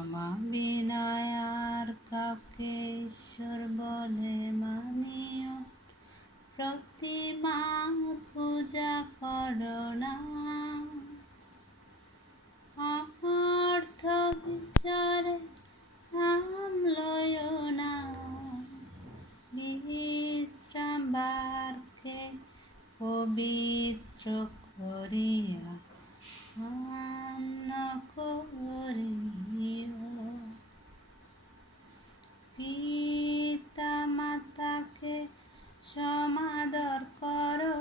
আমার বিনায়ার কাউকে ঈশ্বর বলে মানিও, প্রতিমা পূজা করো না। অনর্থ ঈশ্বরের নাম লয়ো না, বিশ্রামবারকে পবিত্র করিয়া মান্য করিও। পিতা মাতাকে সমাদর করো,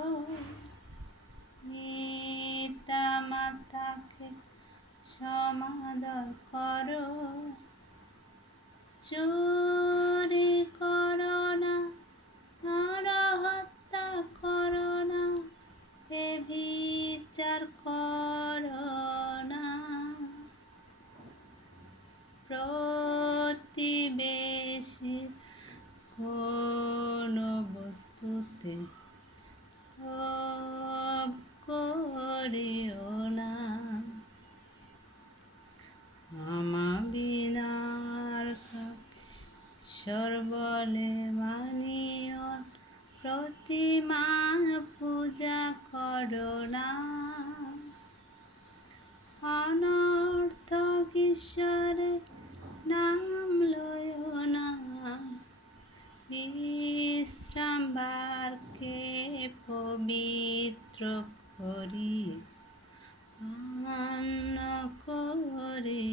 পিতা মাতাকে সমাদর করো। চুরি করো না, নরহত্যা করো না, ব্যভিচার করো না। প্রতিবেশীর কোনো বস্তুতে লোভ করিও না। আমার বিনার ঈশ্বর বলে মানিও, প্রতিমা পূজা করো না। অনর্থক ঈশ্বরের নাম লয়ো না, বিশ্রামবারকে পবিত্র করি মান্য করি।